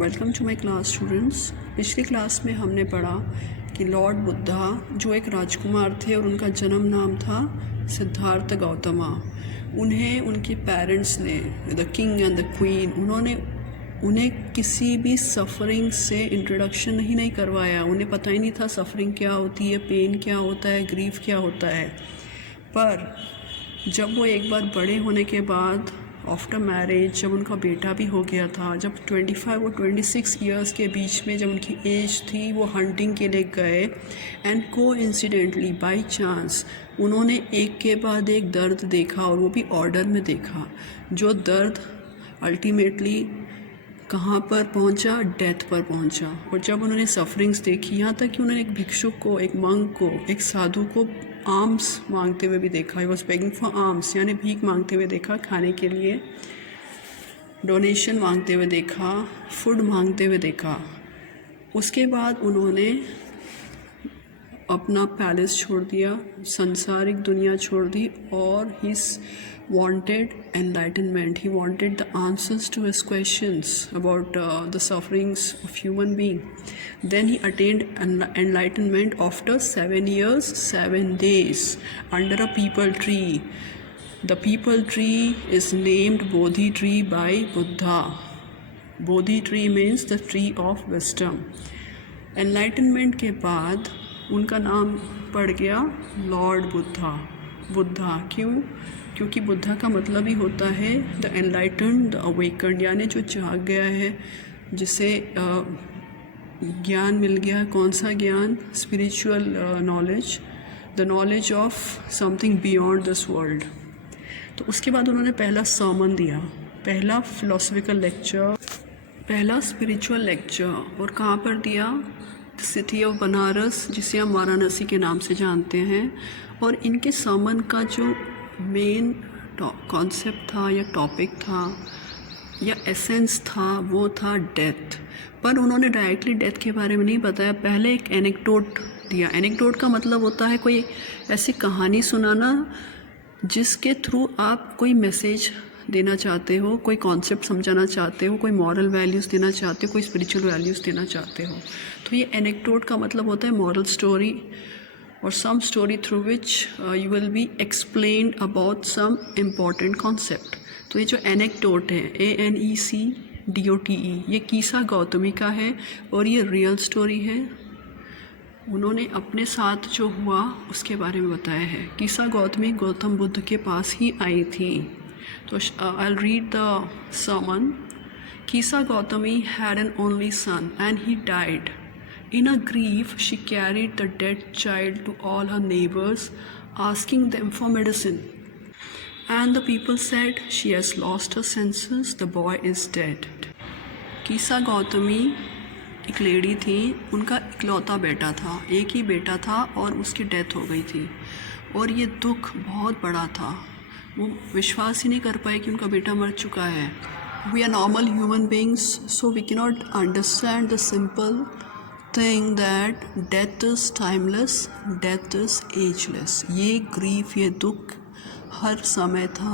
Welcome to my class students. पिछली class में हमने पढ़ा कि लॉर्ड बुद्धा जो एक राजकुमार थे और उनका जन्म नाम था सिद्धार्थ गौतमा। उन्हें उनके पेरेंट्स ने, the king and the queen, उन्होंने उन्हें किसी भी सफ़रिंग से इंट्रोडक्शन ही नहीं करवाया। उन्हें पता ही नहीं था सफ़रिंग क्या होती है, पेन क्या होता है, ग्रीफ क्या होता है। पर जब वो एक बार बड़े होने के बाद आफ्टर मैरिज, जब उनका बेटा भी हो गया था, जब 25 और 26 ईयर्स के बीच में जब उनकी एज थी, वो हंटिंग के लिए गए एंड कोइंसिडेंटली बाय चांस उन्होंने एक के बाद एक दर्द देखा और वो भी ऑर्डर में देखा। जो दर्द अल्टीमेटली कहाँ पर पहुँचा? डेथ पर पहुँचा। और जब उन्होंने सफरिंग्स देखी, यहाँ तक कि उन्होंने एक भिक्षुक को, एक मंक को, एक साधु को आर्म्स मांगते हुए भी देखा। He was begging for arms, यानी भीख मांगते हुए देखा, खाने के लिए डोनेशन मांगते हुए देखा, फूड मांगते हुए देखा। उसके बाद उन्होंने अपना पैलेस छोड़ दिया, संसारिक दुनिया छोड़ दी और his wanted enlightenment. He wanted the answers to his questions about the sufferings of human being. Then he attained enlightenment after 7 years 7 days under a peepal tree. The peepal tree is named Bodhi tree by Buddha. Bodhi tree means the tree of wisdom. Enlightenment के बाद उनका नाम पड़ गया Lord Buddha. Buddha क्यों? क्योंकि बुद्धा का मतलब ही होता है द एनलाइटन्ड, द अवेकन्ड, यानी जो जाग गया है, जिसे ज्ञान मिल गया। कौन सा ज्ञान? Spiritual knowledge, the knowledge of something beyond this world. तो उसके बाद उन्होंने पहला सर्मन दिया, पहला फिलोसफिकल लेक्चर, पहला स्पिरिचुअल लेक्चर। और कहाँ पर दिया? सिटी ऑफ बनारस, जिसे हम वाराणसी के नाम से जानते हैं। और इनके सर्मन का जो मेन कॉन्सेप्ट था या टॉपिक था या एसेंस था, वो था डेथ। पर उन्होंने डायरेक्टली डेथ के बारे में नहीं बताया, पहले एक एनेक्डोट दिया। एनेक्डोट का मतलब होता है कोई ऐसी कहानी सुनाना जिसके थ्रू आप कोई मैसेज देना चाहते हो, कोई कॉन्सेप्ट समझाना चाहते हो, कोई मॉरल वैल्यूज़ देना चाहते हो, कोई स्पिरिचुअल वैल्यूज़ देना चाहते हो। तो ये एनेक्डोट का मतलब होता है moral story or some story through which you will be explained about some important concept. तो ये जो anecdote है, ANECDOTE, ये कीसा गौतमी का है और ये रियल स्टोरी है। उन्होंने अपने साथ जो हुआ उसके बारे में बताया है। कीसा गौतमी गौतम बुद्ध के पास ही आई थी। तो I'll read the sermon. Kisa Gautami had an only son and he died. In her grief, she carried the dead child to all her neighbors, asking them for medicine. And the people said, "She has lost her senses, the boy is dead." कीसा Gautami एक lady थी, उनका इकलौता बेटा था, एक ही बेटा था और उसकी डेथ हो गई थी। और ये दुख बहुत बड़ा था, वो विश्वास ही नहीं कर पाए कि उनका बेटा मर चुका है। We are normal human beings, so we cannot understand the simple thing that death is timeless, death is ageless. ये ग्रीफ, ये दुख हर समय था,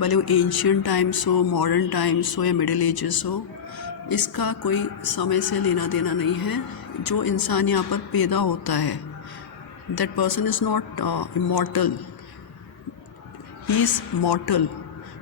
भले वो एंशियंट टाइम्स हो, मॉडर्न टाइम्स हो या मिडिल एजेस हो, इसका कोई समय से लेना देना नहीं है। जो इंसान यहाँ पर पैदा होता है, that person is not immortal, he is मॉर्टल।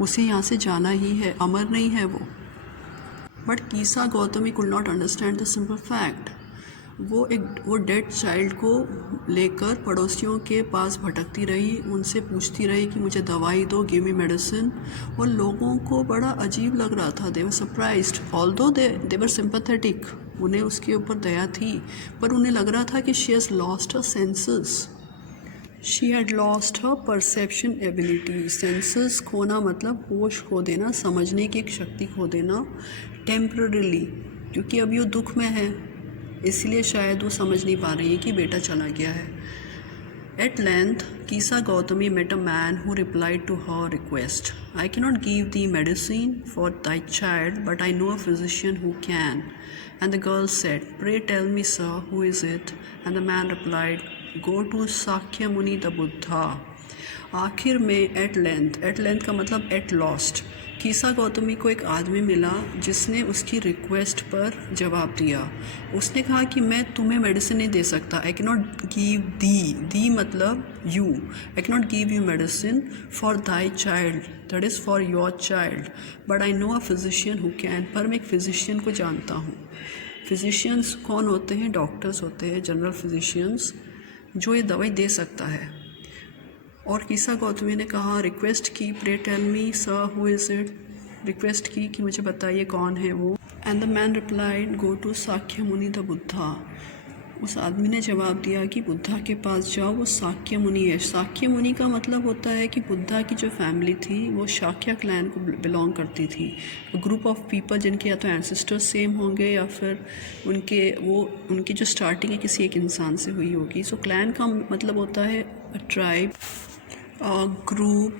उसे यहाँ से जाना ही है, अमर नहीं है वो। But कीसा Gautami could not understand the simple fact. वो डेड चाइल्ड को लेकर पड़ोसियों के पास भटकती रही, उनसे पूछती रही कि मुझे दवाई दो, गिव मी मेडिसिन। और लोगों को बड़ा अजीब लग रहा था, they were surprised, although they were sympathetic, उन्हें उसके ऊपर दया थी, पर उन्हें लग रहा था कि she has lost her senses, she had lost her perception ability. Senses खोना मतलब होश खो देना, समझने की एक शक्ति खो देना टेम्पररीली, क्योंकि अभी वो दुख में है, इसलिए शायद वो समझ नहीं पा रही है कि बेटा चला गया है। At length, Kisa Gautami met a man who replied to her request. "I cannot give thee medicine for thy child, but I know a physician who can." And the girl said, "Pray tell me, sir, who is it?" And the man replied, "Go to Sakya Muni the Buddha." आखिर में at length का मतलब at last कीसा Gautami को एक आदमी मिला जिसने उसकी रिक्वेस्ट पर जवाब दिया। उसने कहा कि मैं तुम्हें मेडिसिन नहीं दे सकता, I can not give the मतलब you, I can not give you medicine for thy child, that is for your child, but I know a physician who can. पर मैं एक फिजिशियन को जानता हूँ। फिजिशियंस कौन होते हैं? डॉक्टर्स होते हैं, जनरल फिजिशियंस, जो ये दवाई दे सकता है। और कीसा गौतमी ने कहा, रिक्वेस्ट की, pray tell me sir who is it, request की कि मुझे बताइए कौन है वो। And the man replied, go to Sakya Muni the Buddha. उस आदमी ने जवाब दिया कि बुद्धा के पास जाओ, वो साक्य मुनि है। साक्य मुनि का मतलब होता है कि बुद्धा की जो फैमिली थी वो शाक्य क्लैन को बिलोंग करती थी। ग्रुप ऑफ पीपल जिनके या तो एंसेस्टर्स सेम होंगे या फिर उनकी जो स्टार्टिंग है किसी एक इंसान से हुई होगी। सो क्लैन का मतलब होता है ट्राइब, ग्रुप,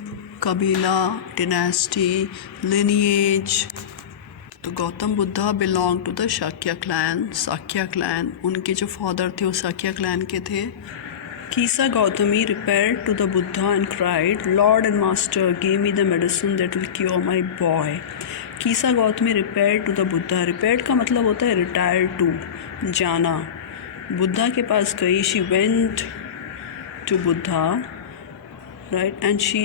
कबीला, डिनेस्टी, लिनिएज। तो Gautam Buddha belong to the Shakya clan, Sakya clan. उनके जो फादर थे वो साक्य क्लैन के थे। कीसा Gautami repaired to the Buddha and cried, Lord and Master, give me the medicine that will cure my boy. कीसा Gautami repaired to the Buddha. repaired का मतलब होता है retired to, जाना। बुद्धा के पास गई, she went to Buddha, right, and she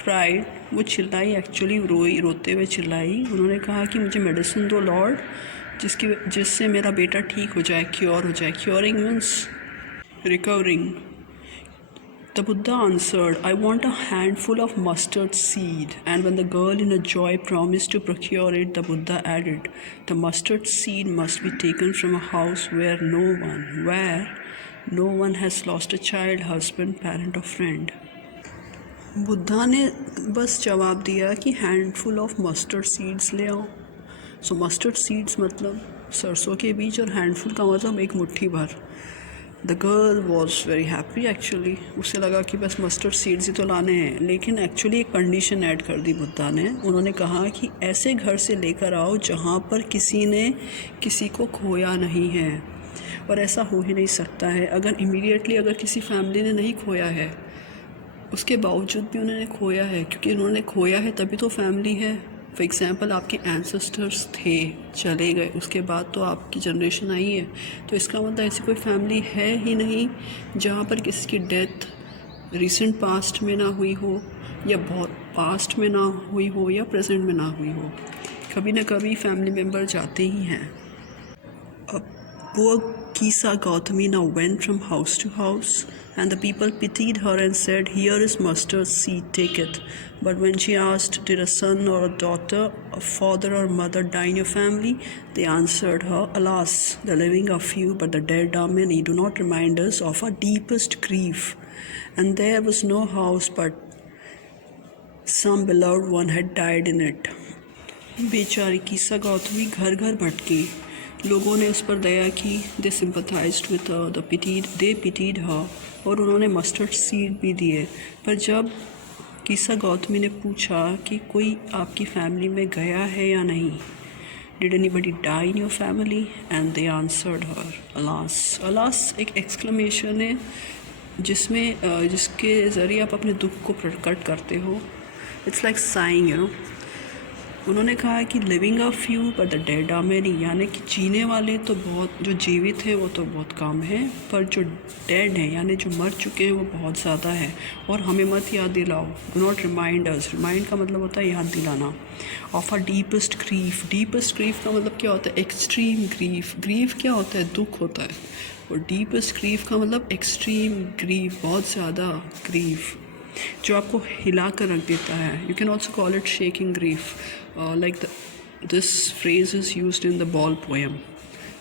cried, वो चिल्लाई, actually रोते हुए चिल्लाई। उन्होंने कहा कि मुझे मेडिसिन दो लॉर्ड, जिससे मेरा बेटा ठीक हो जाए, क्योर हो जाए। Curing means recovering. The Buddha answered, I want a handful of mustard seed. And when the girl in a joy promised to procure it, the Buddha added, the mustard seed must be taken from a house where no one has lost a child, husband, parent or friend. Buddha ने बस जवाब दिया कि handful of mustard seeds ले आओ। सो mustard seeds मतलब सरसों के बीज, और हैंडफुल का मतलब एक मुट्ठी भर। The girl was very happy actually. उसे लगा कि बस मस्टर्ड सीड्स ही तो लाने हैं, लेकिन एक्चुअली एक कंडीशन ऐड कर दी बुद्धा ने। उन्होंने कहा कि ऐसे घर से लेकर आओ जहाँ पर किसी ने किसी को खोया नहीं है, और ऐसा हो ही नहीं सकता है। अगर किसी फैमिली ने नहीं खोया है, उसके बावजूद भी उन्होंने खोया है, क्योंकि उन्होंने खोया है तभी तो फैमिली है। फॉर एग्ज़ाम्पल, आपके एंसेस्टर्स थे, चले गए, उसके बाद तो आपकी जनरेशन आई है, तो इसका मतलब ऐसी कोई फैमिली है ही नहीं जहाँ पर किसी की डेथ रिसेंट पास्ट में ना हुई हो, या बहुत पास्ट में ना हुई हो, या प्रेजेंट में ना हुई हो। कभी ना कभी फैमिली मेम्बर जाते ही हैं। Poor Kisa Gautami now went from house to house, and the people pitied her and said, Here is mustard seed, take it. But when she asked, Did a son or a daughter, a father or mother die in your family? They answered her, Alas, the living are few, but the dead are many. Do not remind us of our deepest grief. And there was no house, but some beloved one had died in it. बेचारी कीसा गौतमी घर घर भटकी। लोगों ने उस पर दया की, दे सिंपथाइज्ड with they pitied हर, और उन्होंने मस्टर्ड सीड भी दिए। पर जब कीसा गौतमी ने पूछा कि कोई आपकी फैमिली में गया है या नहीं, did anybody die in your family, and they answered her, alas. Alas एक एक्सक्लेमेशन है जिसके ज़रिए आप अपने दुख को प्रकट करते हो। It's like saying, you know. उन्होंने कहा कि living are few but the dead are many, यानी कि जीने वाले तो बहुत, जो जीवित है वो तो बहुत कम है, पर जो डेड हैं यानी जो मर चुके हैं वो बहुत ज़्यादा है। और हमें मत याद दिलाओ, do not remind us. Remind का मतलब होता है याद दिलाना। Of our deepest grief, deepest grief का मतलब क्या होता है? Extreme grief. ग्रीफ क्या होता है? दुख होता है। और डीपेस्ट ग्रीफ का मतलब एक्सट्रीम ग्रीफ, बहुत ज़्यादा ग्रीफ, जो आपको हिला कर रख देता है। You can also call it shaking grief. Like this phrase is used in the ball poem.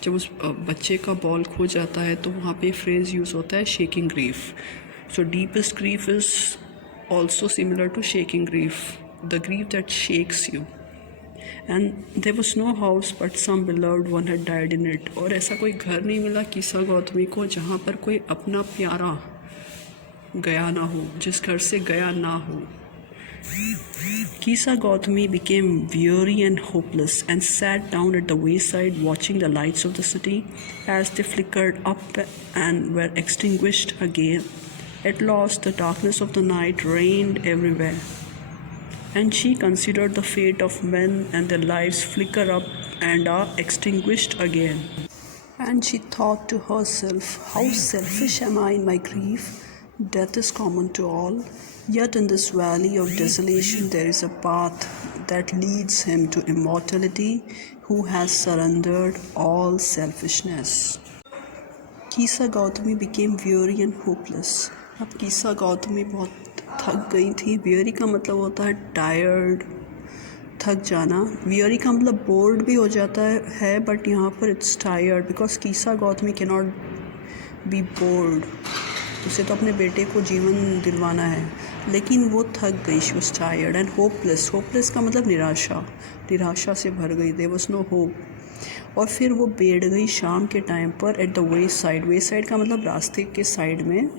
जब उस बच्चे का बॉल खो जाता है तो वहाँ पे फ्रेज यूज़ होता है shaking grief. So deepest grief is also similar to shaking grief, the grief that shakes you. And there was no house but some beloved one had died in it. और ऐसा कोई घर नहीं मिला कीसा गौतमी को जहाँ पर कोई अपना प्यारा गया ना हो, जिस घर से गया ना हो। Kisa Gautami became weary and hopeless and sat down at the wayside watching the lights of the city as they flickered up and were extinguished again. At last, the darkness of the night reigned everywhere, and she considered the fate of men, and their lives flicker up and are extinguished again. And she thought to herself, how selfish am I in my grief? Death is common to all, yet in this valley of desolation there is a path that leads him to immortality who has surrendered all selfishness. कीसा Gautami became weary and hopeless. अब कीसा गौतमी बहुत थक गई थी. weary का मतलब होता है tired, थक जाना. weary का मतलब bored भी हो जाता है बट यहाँ पर it's tired because कीसा Gautami cannot be bored. उसे तो अपने बेटे को जीवन दिलवाना है, लेकिन वो थक गई. she was tired and hopeless. hopeless का मतलब निराशा, निराशा से भर गई. there was no hope. और फिर वो बैठ गई शाम के टाइम पर at the wayside. Wayside का मतलब रास्ते के साइड में.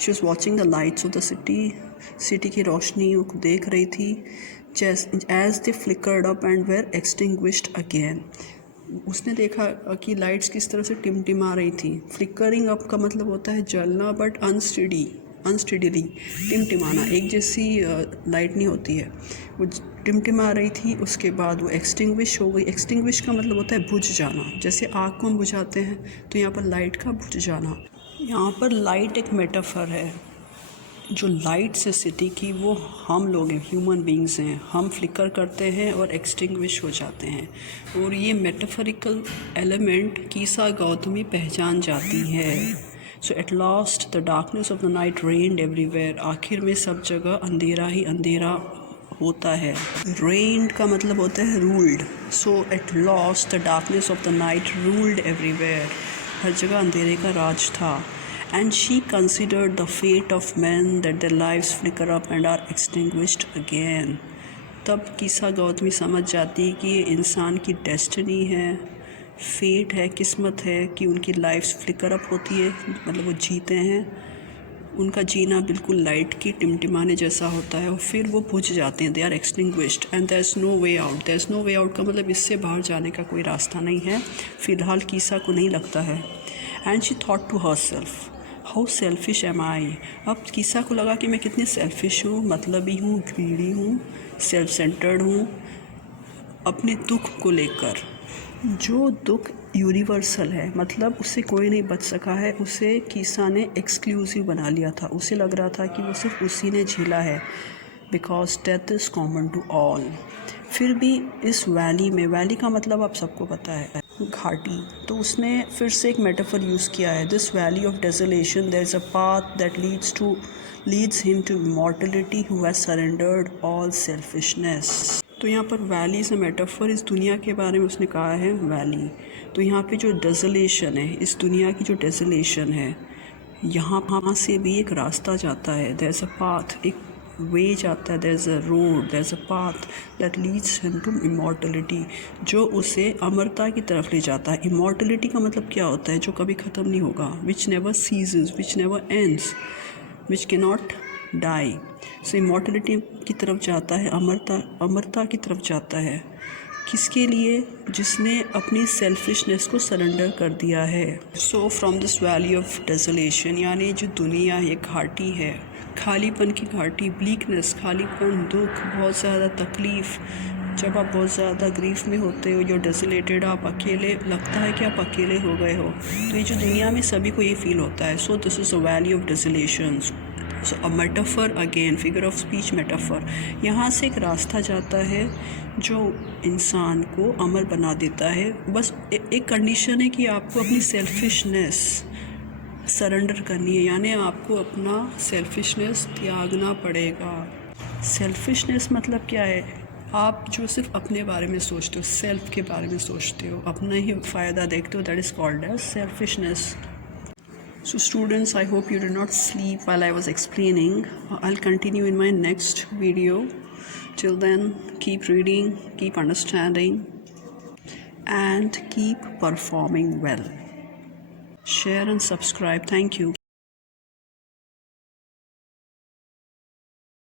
She was watching the lights of the city. City की रोशनी को देख रही थी. As they flickered up and were extinguished again. उसने देखा कि लाइट्स किस तरह से टिमटिमा रही थी. फ्लिकरिंग अप का मतलब होता है जलना बट अनस्टेडीली. टिमटिमाना, एक जैसी लाइट नहीं होती है. वो टिमटिमा रही थी. उसके बाद वो एक्सटिंग्विश हो गई. एक्सटिंग्विश का मतलब होता है बुझ जाना. जैसे आग को हम बुझाते हैं तो यहाँ पर लाइट का बुझ जाना. यहाँ पर लाइट एक मेटाफर है. जो लाइट्स है सिटी की वो हम लोग हैं, ह्यूमन बींग्स हैं. हम फ्लिकर करते हैं और एक्सटिंग्विश हो जाते हैं. और ये मेटाफरिकल एलिमेंट कीसा गौतमी पहचान जाती है. So at last the darkness of the night reigned everywhere. आखिर में सब जगह अंधेरा ही अंधेरा होता है. रेन्ड का मतलब होता है ruled. So at last the darkness of the night ruled everywhere. हर जगह अंधेरे का राज था. And she considered the fate of men that their lives flicker up and are extinguished again. तब कीसा गौतमी समझ जाती कि ये इंसान की डेस्टिनी है, फेट है, किस्मत है कि उनकी लाइफ्स फ्लिकर अप होती है. मतलब वो जीते हैं, उनका जीना बिल्कुल लाइट की टिमटिमाने जैसा होता है और फिर वो बुझ जाते हैं. They are extinguished and there is no way out. There is no way out का मतलब इससे बाहर जाने का कोई रास्ता नहीं है. फ़िलहाल कीसा को नहीं लगता है. And she thought to herself, how selfish am I. अब कीसा को लगा कि मैं कितनी सेल्फिश हूँ, मतलबी हूँ, ग्रीडी हूँ, सेल्फ सेंटर्ड हूँ. अपने दुख को लेकर, जो दुख यूनिवर्सल है, मतलब उससे कोई नहीं बच सका है, उसे कीसा ने एक्सक्लूसिव बना लिया था. उसे लग रहा था कि वो सिर्फ उसी ने झेला है because death is common to all. फिर भी इस वैली में, वैली का मतलब आप सबको पता है, घाटी. तो उसने फिर से एक मेटाफर यूज़ किया है. This valley of desolation there is a path that leads him to immortality who has surrendered all selfishness. तो यहाँ पर वैली इज़ अ मेटाफर. इस दुनिया के बारे में उसने कहा है वैली. तो यहाँ पे जो डेसोलेशन है, इस दुनिया की जो डेसोलेशन है, यहाँ से भी एक रास्ता जाता है. देयर इज़ अ पाथ, एक वे जाता है. There is a road, there is a path that leads him to immortality, जो उसे अमरता की तरफ ले जाता है. इमॉर्टलिटी का मतलब क्या होता है? जो कभी ख़त्म नहीं होगा. Which never ceases, which never ends, which can not die. So immortality की तरफ जाता है, अमरता की तरफ जाता है. किसके लिए? जिसने अपनी सेल्फिशनेस को सरेंडर कर दिया है. So from this valley of desolation, यानी जो दुनिया है, घाटी है, खालीपन की घाटी, ब्लीकनेस, खालीपन, दुख, बहुत ज़्यादा तकलीफ़. जब आप बहुत ज़्यादा ग्रीफ में होते हो, जो डेसोलेटेड, आप अकेले, लगता है कि आप अकेले हो गए हो. तो ये जो दुनिया में सभी को ये फील होता है. So this is a valley of desolation. So a metaphor again, figure of speech metaphor. यहाँ से एक रास्ता जाता है जो इंसान को अमर बना देता है. बस एक कंडीशन है कि आपको अपनी सेल्फिशनेस सरेंडर करनी है, यानी आपको अपना सेल्फिशनेस त्यागना पड़ेगा. सेल्फिशनेस मतलब क्या है? आप जो सिर्फ अपने बारे में सोचते हो, सेल्फ के बारे में सोचते हो, अपना ही फ़ायदा देखते हो, that is called as selfishness. So students, I hope you did not sleep while I was explaining. I'll continue in my next video. Till then, keep reading, keep understanding, and keep performing well. Share and subscribe. Thank you.